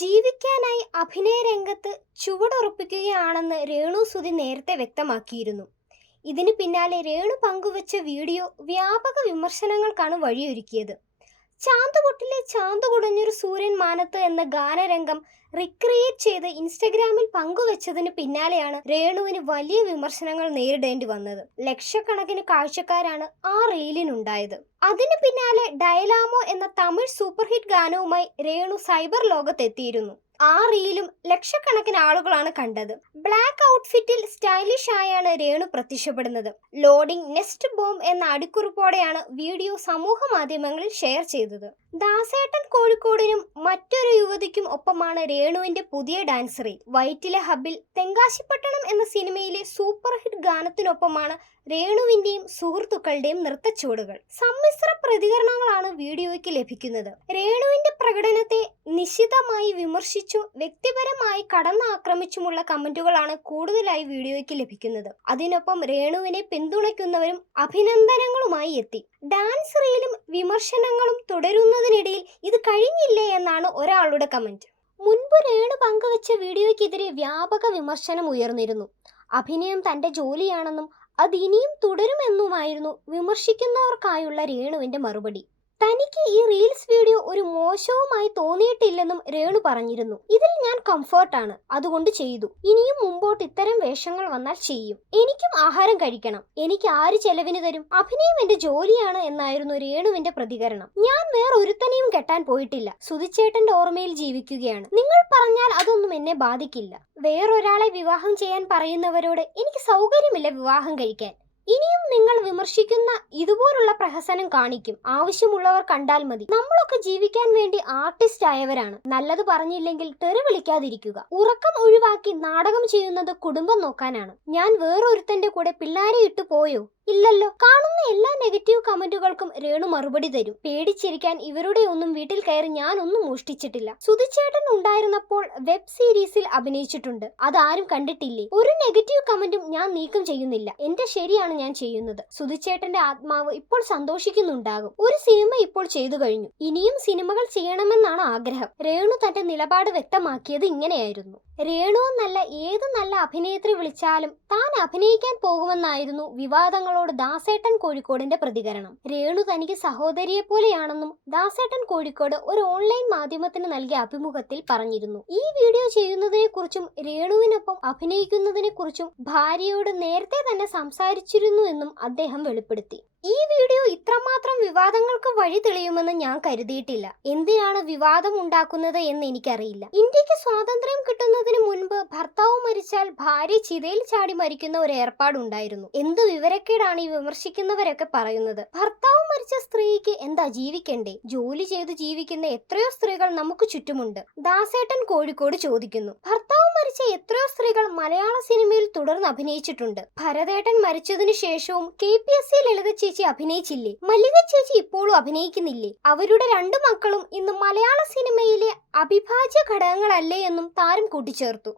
ജീവിക്കാനായി അഭിനയ രംഗത്ത് ചുവടുറപ്പിക്കുകയാണെന്ന് രേണു സുധി നേരത്തെ വ്യക്തമാക്കിയിരുന്നു. ഇതിന് പിന്നാലെ രേണു പങ്കുവച്ച വീഡിയോ വ്യാപക വിമർശനങ്ങൾക്കാണ് വഴിയൊരുക്കിയത്. ചാന്തുപൊട്ടിലെ ചാന്തു കുടഞ്ഞൊരു സൂര്യൻ മാനത്ത് എന്ന ഗാനരംഗം റിക്രിയേറ്റ് ചെയ്ത് ഇൻസ്റ്റഗ്രാമിൽ പങ്കുവച്ചതിന് പിന്നാലെയാണ് രേണുവിന് വലിയ വിമർശനങ്ങൾ നേരിടേണ്ടി വന്നത്. ലക്ഷക്കണക്കിന് കാഴ്ചക്കാരാണ് ആ റീലിനുണ്ടായത്. അതിന് പിന്നാലെ ഡയലാമോ എന്ന തമിഴ് സൂപ്പർ ഹിറ്റ് ഗാനവുമായി രേണു സൈബർ ലോകത്തെത്തിയിരുന്നു. ആ റീലും ലക്ഷക്കണക്കിന് ആളുകളാണ് കണ്ടത്. ബ്ലാക്ക് ഔട്ട്ഫിറ്റിൽ സ്റ്റൈലിഷ് ആയാണ് രേണു പ്രത്യക്ഷപ്പെടുന്നത്. ലോഡിംഗ് നെസ്റ്റ് ബോംബ് എന്ന അടിക്കുറിപ്പോടെയാണ് വീഡിയോ സമൂഹ മാധ്യമങ്ങളിൽ ഷെയർ ചെയ്തത്. ദാസേട്ടൻ കോഴിക്കോടിനും മറ്റൊരു യുവതിക്കും ഒപ്പമാണ് രേണുവിന്റെ പുതിയ ഡാൻസ് റീൽ വൈറ്റിലെ ഹബിൽ തെങ്കാശിപ്പട്ടണം എന്ന സിനിമയിലെ സൂപ്പർ ഹിറ്റ് ഗാനത്തിനൊപ്പമാണ് രേണുവിന്റെയും സുഹൃത്തുക്കളുടെയും നൃത്തച്ചുവടുകൾ. സമ്മിശ്ര പ്രതികരണങ്ങളാണ് വീഡിയോയ്ക്ക് ലഭിക്കുന്നത്. രേണുവിന്റെ പ്രകടനത്തെ നിശിതമായി വിമർശിച്ചു വ്യക്തിപരമായി കടന്നാക്രമിച്ചുമുള്ള കമന്റുകളാണ് കൂടുതലായി വീഡിയോയ്ക്ക് ലഭിക്കുന്നത്. അതിനൊപ്പം രേണുവിനെ പിന്തുണയ്ക്കുന്നവരും അഭിനന്ദനങ്ങളുമായി എത്തി. ഡാൻസ് റീലും വിമർശനങ്ങളും തുടരുന്നതിനിടയിൽ ഇത് കഴിഞ്ഞില്ലേ എന്നാണ് ഒരാളുടെ കമന്റ്. മുൻപ് രേണു പങ്കുവച്ച വീഡിയോയ്ക്കെതിരെ വ്യാപക വിമർശനം ഉയർന്നിരുന്നു. അഭിനയം തന്റെ ജോലിയാണെന്നും അത് ഇനിയും തുടരുമെന്നുമായിരുന്നു വിമർശിക്കുന്നവർക്കായുള്ള രേണുവിന്റെ മറുപടി. തനിക്ക് ഈ റീൽസ് വീഡിയോ ഒരു മോശവുമായി തോന്നിയിട്ടില്ലെന്നും രേണു പറഞ്ഞിരുന്നു. ഇതിൽ ഞാൻ കംഫർട്ടാണ് അതുകൊണ്ട് ചെയ്തു. ഇനിയും മുമ്പോട്ട് ഇത്തരം വേഷങ്ങൾ വന്നാൽ ചെയ്യും. എനിക്കും ആഹാരം കഴിക്കണം. എനിക്ക് ആര് ചെലവിന് തരും? അഭിനയം എന്റെ ജോലിയാണ് എന്നായിരുന്നു രേണുവിന്റെ പ്രതികരണം. ഞാൻ വേറെ ഒരുത്തനെയും കെട്ടാൻ പോയിട്ടില്ല. സുധിച്ചേട്ടന്റെ ഓർമ്മയിൽ ജീവിക്കുകയാണ്. നിങ്ങൾ പറഞ്ഞാൽ അതൊന്നും എന്നെ ബാധിക്കില്ല. വേറൊരാളെ വിവാഹം ചെയ്യാൻ പറയുന്നവരോട് എനിക്ക് സൗകര്യമില്ല വിവാഹം കഴിക്കാൻ. ഇനിയും നിങ്ങൾ വിമർശിക്കുന്ന ഇതുപോലുള്ള പ്രഹസനം കാണിക്കും. ആവശ്യമുള്ളവർ കണ്ടാൽ മതി. നമ്മളൊക്കെ ജീവിക്കാൻ വേണ്ടി ആർട്ടിസ്റ്റ് ആയവരാണ്. നല്ലത് പറഞ്ഞില്ലെങ്കിൽ തെറി വിളിക്കാതിരിക്കുക. ഉറക്കം ഒഴിവാക്കി നാടകം ചെയ്യുന്നത് കുടുംബം നോക്കാനാണ്. ഞാൻ വേറൊരുത്തന്റെ കൂടെ പിള്ളാരെ ഇട്ടു പോയോ? ഇല്ലല്ലോ. കാണുന്ന എല്ലാ നെഗറ്റീവ് കമന്റുകൾക്കും രേണു മറുപടി തരും. പേടിച്ചിരിക്കാൻ ഇവരുടെ ഒന്നും വീട്ടിൽ കയറി ഞാനൊന്നും മോഷ്ടിച്ചിട്ടില്ല. സുധിച്ചേട്ടൻ ഉണ്ടായിരുന്നപ്പോൾ വെബ് സീരീസിൽ അഭിനയിച്ചിട്ടുണ്ട്. അതാരും കണ്ടിട്ടില്ലേ? ഒരു നെഗറ്റീവ് കമന്റും ഞാൻ നീക്കം ചെയ്യുന്നില്ല. എന്റെ ശരിയാണ് ഞാൻ ചെയ്യുന്നത്. സുധിച്ചേട്ടന്റെ ആത്മാവ് ഇപ്പോൾ സന്തോഷിക്കുന്നുണ്ടാകും. ഒരു സിനിമ ഇപ്പോൾ ചെയ്തു കഴിഞ്ഞു. ഇനിയും സിനിമകൾ ചെയ്യണമെന്നാണ് ആഗ്രഹം. രേണു തന്റെ നിലപാട് വ്യക്തമാക്കിയത് ഇങ്ങനെയായിരുന്നു. രേണു എന്നല്ല ഏത് നല്ല അഭിനേത്രി വിളിച്ചാലും താൻ അഭിനയിക്കാൻ പോകുമെന്നായിരുന്നു വിവാദങ്ങളോട് ദാസേട്ടൻ കോഴിക്കോടിന്റെ പ്രതികരണം. രേണു തനിക്ക് സഹോദരിയെ പോലെയാണെന്നും ദാസേട്ടൻ കോഴിക്കോട് ഒരു ഓൺലൈൻ മാധ്യമത്തിന് നൽകിയ അഭിമുഖത്തിൽ പറഞ്ഞിരുന്നു. ഈ വീഡിയോ ചെയ്യുന്നതിനെ കുറിച്ചും രേണുവിനൊപ്പം അഭിനയിക്കുന്നതിനെ കുറിച്ചും ഭാര്യയോട് നേരത്തെ തന്നെ സംസാരിച്ചിരുന്നു എന്നും അദ്ദേഹം വെളിപ്പെടുത്തി. ഈ വീഡിയോ ഇത്രമാത്രം വിവാദങ്ങൾക്ക് വഴി തെളിയുമെന്ന് ഞാൻ കരുതിയിട്ടില്ല. എന്തിനാണ് വിവാദം ഉണ്ടാക്കുന്നത് എന്ന് എനിക്കറിയില്ല. ഇന്ത്യയ്ക്ക് സ്വാതന്ത്ര്യം കിട്ടുന്നതിന് മുൻപ് ഭർത്താവ് മരിച്ചാൽ ഭാര്യ ചിതയിൽ ചാടി മരിക്കുന്ന ഒരു ഏർപ്പാടുണ്ടായിരുന്നു എന്ത് വിവരക്കേടാണ് ഈ വിമർശിക്കുന്നവരൊക്കെ പറയുന്നത്? ഭർത്താവ് മരിച്ച സ്ത്രീക്ക് എന്താ ജീവിക്കണ്ടേ? ജോലി ചെയ്ത് ജീവിക്കുന്ന എത്രയോ സ്ത്രീകൾ നമുക്ക് ചുറ്റുമുണ്ട്. ദാസേട്ടൻ കോഴിക്കോട് ചോദിക്കുന്നു. മരിച്ച എത്രയോ സ്ത്രീകൾ മലയാള സിനിമയിൽ തുടർന്ന് അഭിനയിച്ചിട്ടുണ്ട്? ഭരതേട്ടൻ മരിച്ചതിനു ശേഷവും K P S C Lalitha ചേച്ചി അഭിനയിച്ചില്ലേ? മല്ലിക ചേച്ചി ഇപ്പോഴും അഭിനയിക്കുന്നില്ലേ? അവരുടെ രണ്ടു മക്കളും ഇന്ന് മലയാള സിനിമയിലെ അവിഭാജ്യ ഘടകങ്ങളല്ലേ എന്നും താരം കൂട്ടിച്ചേർത്തു.